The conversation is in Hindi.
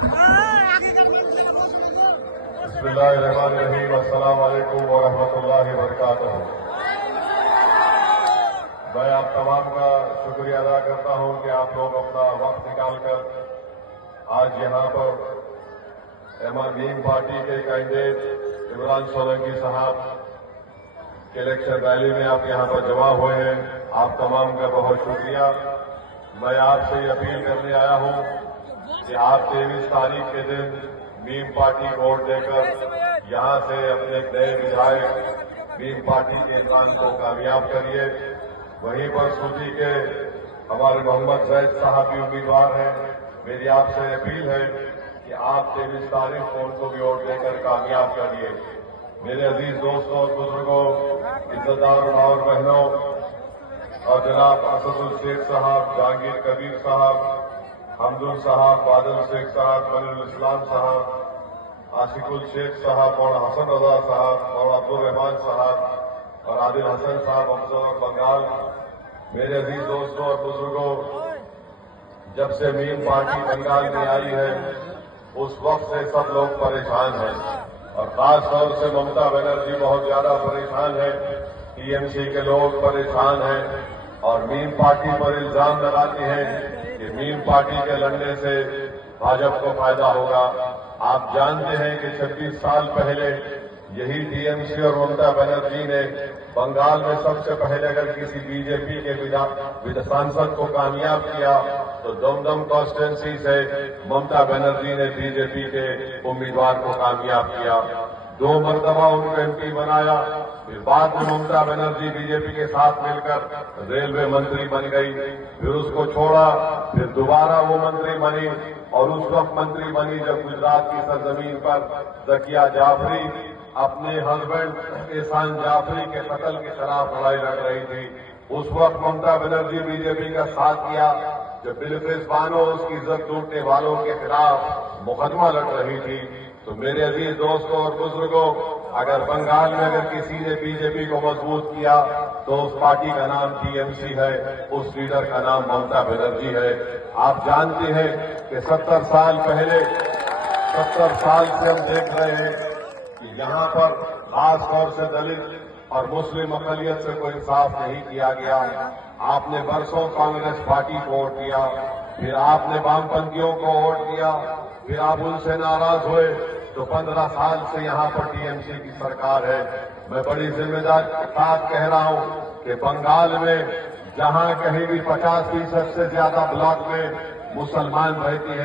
बिस्मिल्लाहिर्रहमानिर्रहीम। अस्सलाम वालेकुम व रहमतुल्लाहि व बरकातुहू। मैं आप तमाम का शुक्रिया अदा करता हूं कि आप लोग अपना वक्त निकालकर आज यहां पर मीम पार्टी के कैंडिडेट इमरान सोलंकी साहब के इलेक्शन रैली में आप यहां पर जमा हुए हैं। आप तमाम का बहुत शुक्रिया। मैं आपसे ये अपील करने आया हूं कि आप 23 तारीख के दिन मीम पार्टी वोट देकर यहां से अपने नए विधायक मीम पार्टी के इमरान को कामयाब करिए। वहीं पर सूची के हमारे मोहम्मद जैद साहब भी उम्मीदवार हैं। मेरी आपसे अपील है कि आप 23 तारीख को उनको भी वोट देकर कामयाब करिए। मेरे अजीज दोस्तों और बुजुर्गों, इज्जतदार और बहनों और जनाब असदुल शेख साहब, जहांगीर कबीर साहब, हमदुल साहब, बादल शेख साहब, मनिरुल इस्लाम साहब, आशिकुल शेख साहब और हसन रजा साहब और अब्दुल रहमान साहब और आदिल हसन साहब अफसर और बंगाल। मेरे अजीज दोस्तों और बुजुर्गों, जब से मीम पार्टी बंगाल में आई है उस वक्त से सब लोग परेशान हैं और खास तौर से ममता बनर्जी बहुत ज्यादा परेशान है। टीएमसी के लोग परेशान हैं और मीम पार्टी पर इल्जाम लगाते हैं कि मीम पार्टी के लड़ने से भाजपा को फायदा होगा। आप जानते हैं कि 26 साल पहले यही टीएमसी और ममता बनर्जी ने बंगाल में सबसे पहले अगर किसी बीजेपी के सांसद को कामयाब किया तो दमदम कॉन्स्टिट्यूंसी से ममता बनर्जी ने बीजेपी के उम्मीदवार को कामयाब किया। 2 मरतबा उनको एमपी बनाया। फिर बाद में ममता बनर्जी बीजेपी के साथ मिलकर रेलवे मंत्री बन गई। फिर उसको छोड़ा, फिर दोबारा वो मंत्री बनी और उस वक्त मंत्री बनी जब गुजरात की सरजमीन पर जकिया जाफरी अपने हस्बैंड एहसान जाफरी के कत्ल के खिलाफ लड़ाई लड़ रही थी। उस वक्त ममता बनर्जी बीजेपी का साथ किया जब बिल्किस बानो उसकी इज्जत लूटने वालों के खिलाफ मुकदमा लड़ रही थी। तो मेरे अजीज दोस्तों और बुजुर्गों, अगर बंगाल में अगर किसी ने बीजेपी को मजबूत किया तो उस पार्टी का नाम टीएमसी है, उस लीडर का नाम ममता बनर्जी है। आप जानते हैं कि 70 साल पहले 70 साल से हम देख रहे हैं कि यहां पर खास तौर से दलित और मुस्लिम अकलियत से कोई इंसाफ नहीं किया गया। आपने बरसों कांग्रेस पार्टी को वोट दिया, फिर आपने वामपंथियों को वोट दिया, फिर आप उनसे नाराज हुए। तो 15 साल से यहां पर टीएमसी की सरकार है। मैं बड़ी जिम्मेदारी के साथ कह रहा हूं कि बंगाल में जहां कहीं भी 50% से ज्यादा ब्लॉक में मुसलमान रहती है